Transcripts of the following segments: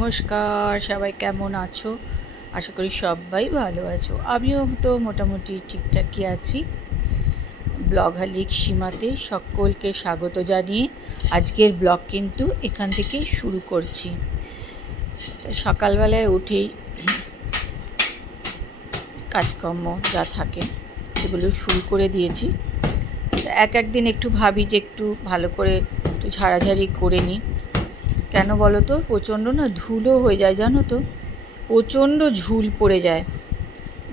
নমস্কার, সবাই কেমন আছো? আশা করি সবাই ভালো আছো। আমিও তো মোটামুটি ঠিকঠাকই আছি। ব্লগালিক সীমাতে সকলকে স্বাগত জানিয়ে আজকের ব্লগ কিন্তু এখান থেকে শুরু করছি। সকালবেলায় উঠেই কাজকর্ম যা থাকে সেগুলো শুরু করে দিয়েছি। একদিন একটু ভাবি যে একটু ভালো করে একটু ঝাড়াঝাড়ি করে নিই। কেন বলো তো, প্রচণ্ড না ধুলো হয়ে যায়, জানো তো, প্রচণ্ড ঝুল পড়ে যায়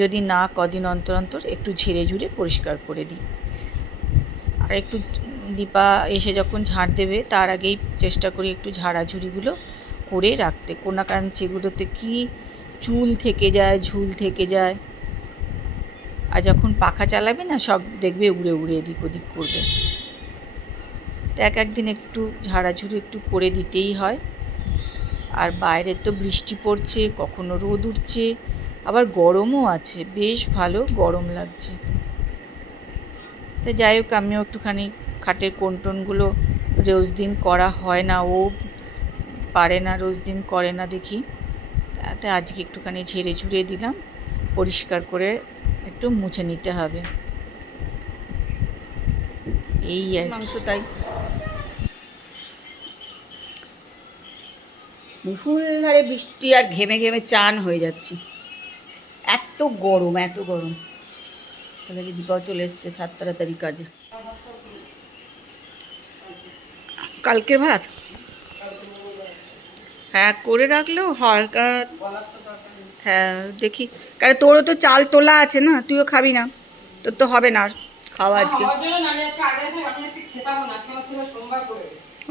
যদি না কদিন অন্তর অন্তর একটু ঝেড়ে ঝুড়ে পরিষ্কার করে দিই। আর একটু দীপা এসে যখন ঝাড় দেবে তার আগেই চেষ্টা করি একটু ঝাড়াঝুড়িগুলো করে রাখতে। কোনা কাঞ্চিগুলোতে কি চুল থেকে যায়, ঝুল থেকে যায়। আর যখন পাখা চালাবে না, সব দেখবে উড়ে উড়ে এদিক ওদিক করবে। তো একদিন একটু ঝাড়াঝুড়ি একটু করে দিতেই হয়। আর বাইরে তো বৃষ্টি পড়ছে, কখনো রোদ উঠছে, আবার গরমও আছে, বেশ ভালো গরম লাগছে। তা যাই হোক, আমিও একটুখানি খাটের কোণটোনগুলো রোজ দিন করা হয় না, ও পারে না, রোজ দিন করে না দেখি। তাতে আজকে একটুখানি ঝেড়ে ঝুড়ে দিলাম, পরিষ্কার করে একটু মুছে নিতে হবে, এই আর মাংস। তাই মুষলধারে বৃষ্টি আর ঘেমে ঘেমে চান হয়ে যাচ্ছি। এত গরম, এত গরম। ছেলে দীপাও চলে এসছে সাত তাড়াতাড়ি কাজে। কালকের ভাত হ্যাঁ করে রাখলেও হয়, কারণ হ্যাঁ দেখি, কারণ তোরও তো চাল তোলা আছে না, তুইও খাবি না, তোর তো হবে না আর খাওয়া আজকে।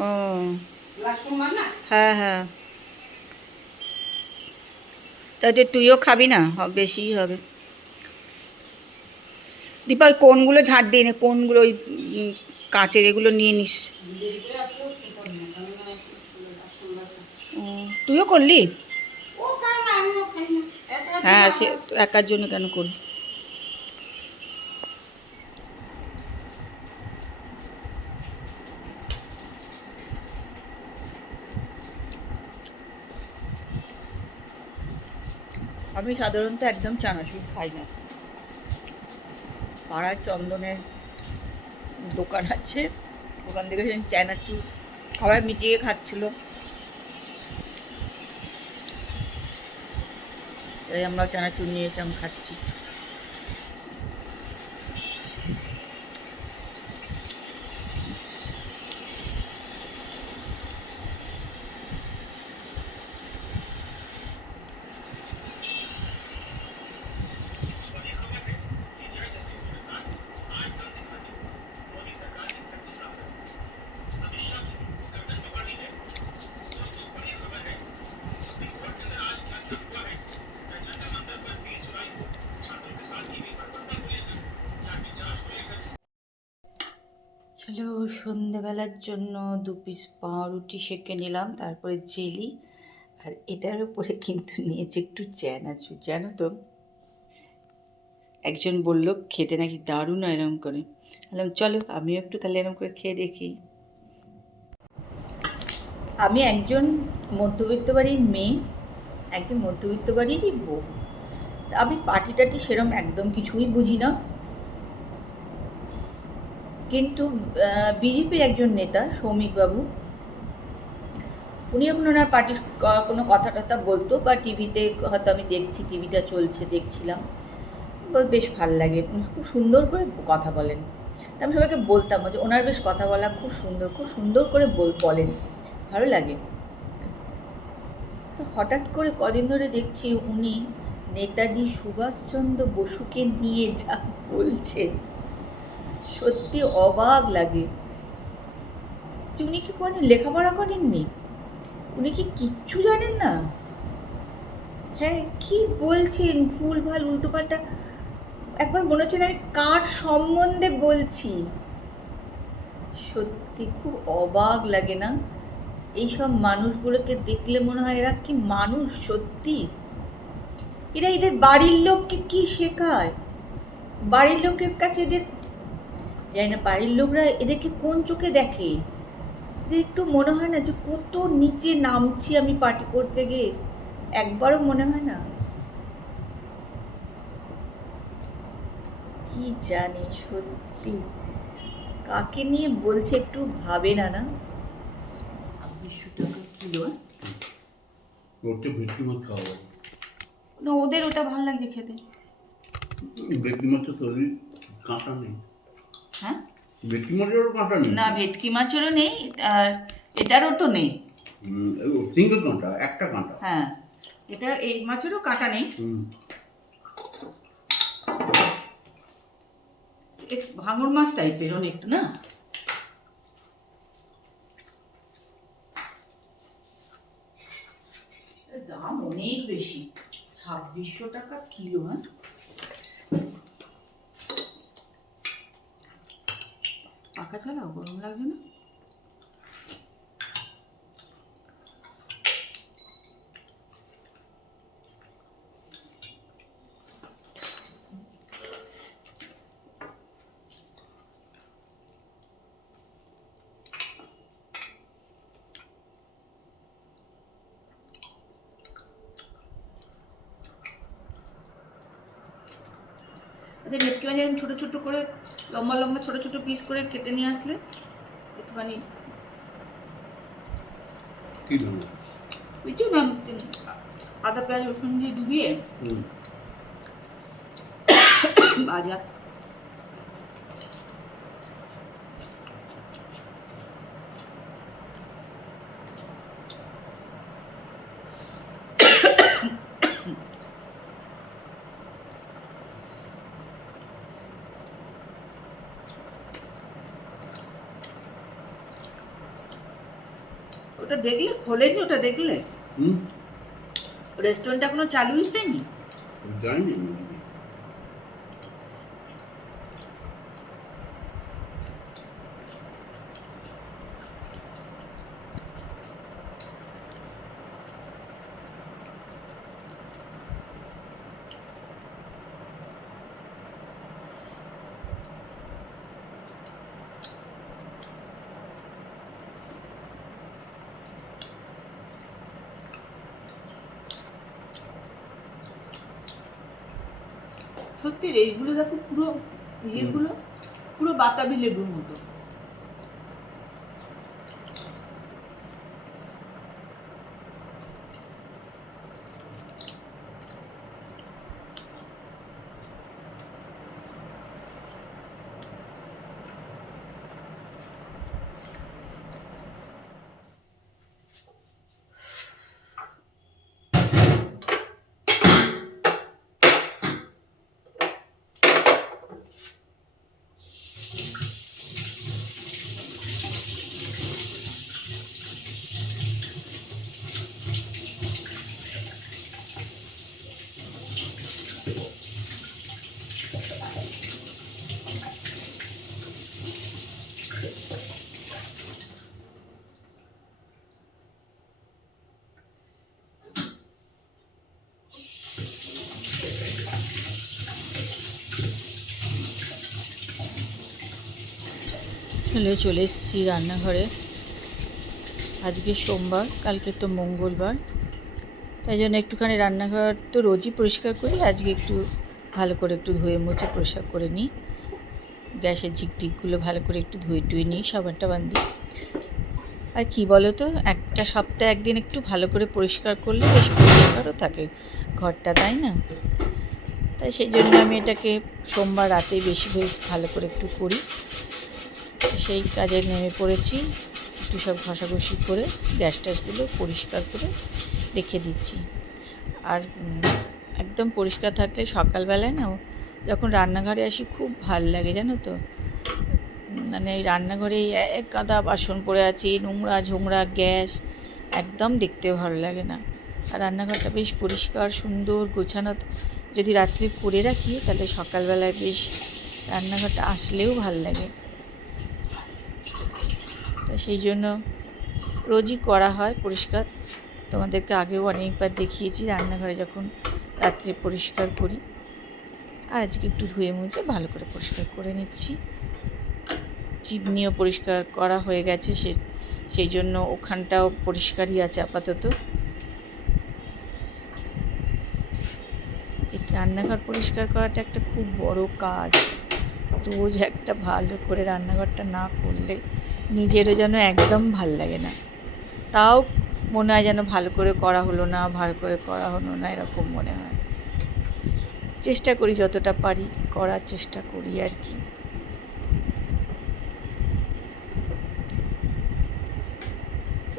ও হ্যাঁ হ্যাঁ, তাই তো তুইও খাবি না, বেশিই হবে। দীপা ওই কোনগুলো ঝাড় দিয়ে নে, কোনগুলো ওই কাঁচের এগুলো নিয়ে নিস। তুইও করলি? হ্যাঁ, সে একার জন্য কেন করবি। আমি সাধারণত একদম চানাচুর খাই না। পাড়ায় চন্দনের দোকান আছে, ওখান থেকে সেদিন চানাচুর সবাই মিটিয়ে খাচ্ছিল, তাই আমরা চানাচুর নিয়ে এসে আমি খাচ্ছি। চলো, সন্ধেবেলার জন্য 2 পিস পাউরুটি সেঁকে নিলাম, তারপরে জেলি, আর এটার উপরে কিন্তু নিয়েছি একটু চানাচুর। জানো তো, একজন বলল খেতে নাকি দারুণ হয় এরকম করে। বললাম চলো আমিও একটু তাহলে এরকম করে খেয়ে দেখি। আমি একজন মধ্যবিত্ত বাড়ির মেয়ে, একজন মধ্যবিত্ত বাড়িরই বউ। আমি পার্টি টাটি সেরম একদম কিছুই বুঝি না, কিন্তু বিজেপির একজন নেতা সৌমিকবাবু, উনি যখন ওনার পার্টির কোনো কথা টথা বলতো বা টিভিতে হয়তো আমি দেখছি, টিভিটা চলছে দেখছিলাম, বেশ ভালো লাগে, খুব সুন্দর করে কথা বলেন। তা আমি সবাইকে বলতাম যে ওনার বেশ কথা বলা খুব সুন্দর করে বলেন, ভালো লাগে। তো হঠাৎ করে কদিন ধরে দেখছি উনি নেতাজি সুভাষচন্দ্র বসুকে নিয়ে যা বলছে, সত্যি অবাক লাগে যে উনি কি কোনোদিন লেখাপড়া করেননি, উনি কি কিচ্ছু জানেন না। হ্যাঁ, কি বলছেন, ভুলভাল উল্টোপাল্টা, একবার মনে হচ্ছে আমি কার সম্বন্ধে বলছি। সত্যি খুব অবাক লাগে না এইসব মানুষগুলোকে দেখলে? মনে হয় এরা কি মানুষ সত্যি? এরা এদের বাড়ির লোককে কি শেখায়? বাড়ির লোকের কাছে এদের, জানি না বাড়ির লোকরা এদেরকে কোন চোখে দেখে। এদের একটু মনে হয় না যে কত নিচে নামছি আমি পার্টি করতে গিয়ে? একবারও মনে হয় না? কি জানি সত্যি কাকে নিয়ে বলছে একটু ভাবে না। না ২৬০ টাকা কিলো। ওটা ভেটকি মাছ খাওয়া যায় না, ওদের ওটা ভালো লাগছে খেতে। ভেটকি মাছের শরীর কাঁটা নেই। হ্যাঁ, ভেটকি মাছেরও কাঁটা নেই। না ভেটকি মাছেরও নেই, আর এটারও তো নেই। সিঙ্গেল কাঁটা, একটা কাঁটা। হ্যাঁ, এটা এই মাছেরও কাঁটা নেই। ভাঙর মাছ টাইপের অনেকটা না। দাম অনেক বেশি, ২৬০০ টাকা কিলো। হ্যাঁ, পাকা চালাও, গরম লাগছে না? ভেটকি মাছ এরকম ছোটো ছোটো করে লম্বা লম্বা ছোটো ছোটো পিস করে কেটে নিয়ে আসলে একটুখানি কি ধরনের? ওই যে আদা পেঁয়াজ রসুন দিয়ে ডুবিয়ে ভাজা। ওটা দেখলে খোলেনি? ওটা দেখলে রেস্টুরেন্ট এখনো চালুই হয়নি। জানি সত্যি এইগুলো দেখো, পুরো ইয়েগুলো পুরো বাতাবি লেবুর মতো। চলে এসেছি রান্নাঘরে। আজকে সোমবার, কালকে তো মঙ্গলবার, তাই জন্য একটুখানি রান্নাঘর তো রোজই পরিষ্কার করি, আজকে একটু ভালো করে একটু ধুয়ে মুছে পরিষ্কার করে নিই। গ্যাসের ঝিকটিকগুলো ভালো করে একটু ধুয়ে টুয়ে নিই, সাবানটা বান্ধি। আর কি বলো তো, একটা সপ্তাহে একদিন একটু ভালো করে পরিষ্কার করলে বেশ পরিষ্কারও থাকে ঘরটা, তাই না? তাই সেই জন্য আমি এটাকে সোমবার রাতেই বেশি ভালো করে একটু করি। সেই কাজে নেমে পড়েছি, একটু সব ঘষাঘষি করে গ্যাস ট্যাসগুলো পরিষ্কার করে রেখে দিচ্ছি। আর একদম পরিষ্কার থাকলে সকালবেলায় না যখন রান্নাঘরে আসি খুব ভাল লাগে, জানো তো। মানে ওই রান্নাঘরেই এক গাদা বাসন পড়ে আছে, নোংরা ঝোংরা গ্যাস, একদম দেখতে ভালো লাগে না। আর রান্নাঘরটা বেশ পরিষ্কার সুন্দর গোছানো যদি রাত্রে করে রাখি তাহলে সকালবেলায় বেশ রান্নাঘরটা আসলেও ভাল লাগে। তা সেই জন্য রোজই করা হয় পরিষ্কার। তোমাদেরকে আগেও অনেকবার দেখিয়েছি রান্নাঘরে যখন রাত্রে পরিষ্কার করি। আর আজকে একটু ধুয়ে মুছে ভালো করে পরিষ্কার করে নিচ্ছি। চিমনিও পরিষ্কার করা হয়ে গেছে, সেই জন্য ওখানটাও পরিষ্কারই আছে আপাতত। এই রান্নাঘর পরিষ্কার করাটা একটা খুব বড় কাজ। রোজ একটা ভালো করে রান্নাঘরটা না করলে নিজেরও যেন একদম ভাল লাগে না। তাও মনে হয় যেন ভালো করে করা হলো না, ভালো করে করা হলো না, এরকম মনে হয়। চেষ্টা করি যতটা পারি করার চেষ্টা করি আর কি।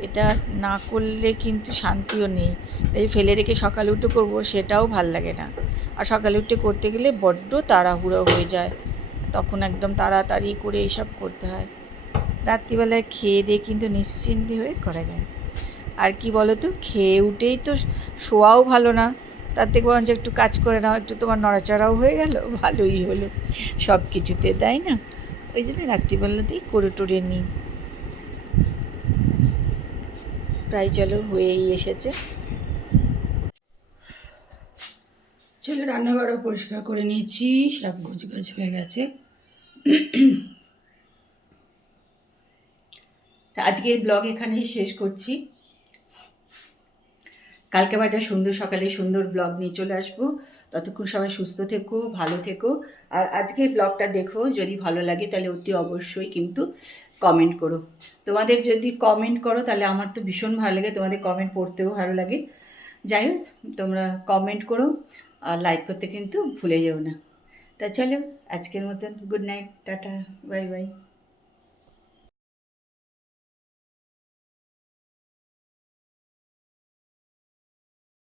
এটা না করলে কিন্তু শান্তিও নেই। এই ফেলে রেখে সকালে উঠে করবো সেটাও ভাল লাগে না। আর সকালে উঠে করতে গেলে বড্ড তাড়াহুড়ো হয়ে যায়, তখন একদম তাড়াতাড়ি করে এইসব করতে হয়। রাত্রিবেলায় খেয়ে দিয়ে কিন্তু নিশ্চিন্তে হয়ে করা যায়। আর কি বলো তো, খেয়ে উঠেই তো শোয়াও ভালো না, তার থেকে বরঞ্চ একটু কাজ করে নাও, একটু তোমার নড়াচড়াও হয়ে গেল, ভালোই হলো সব কিছুতে, তাই না? ওই জন্য রাত্রিবেলাতেই করে টোরে নিই। প্রায় চলো হয়েই এসেছে। চলো রান্নাঘরও পরিষ্কার করে নিয়েছি, সব গোছগাছ হয়ে গেছে। তা আজকের ব্লগ এখানেই শেষ করছি। কালকে আবার একটা সুন্দর সকালে সুন্দর ব্লগ নিয়ে চলে আসবো। ততক্ষণ সবাই সুস্থ থেকো, ভালো থেকো। আর আজকের ব্লগটা দেখো, যদি ভালো লাগে তাহলে অতি অবশ্যই কিন্তু কমেন্ট করো। তোমাদের যদি কমেন্ট করো তাহলে আমার তো ভীষণ ভালো লাগে, তোমাদের কমেন্ট পড়তেও ভালো লাগে। যাই হোক, তোমরা কমেন্ট করো আর লাইক করতে কিন্তু ভুলে যেও না। তা চলো আজকের মতন good night, tata, bye bye.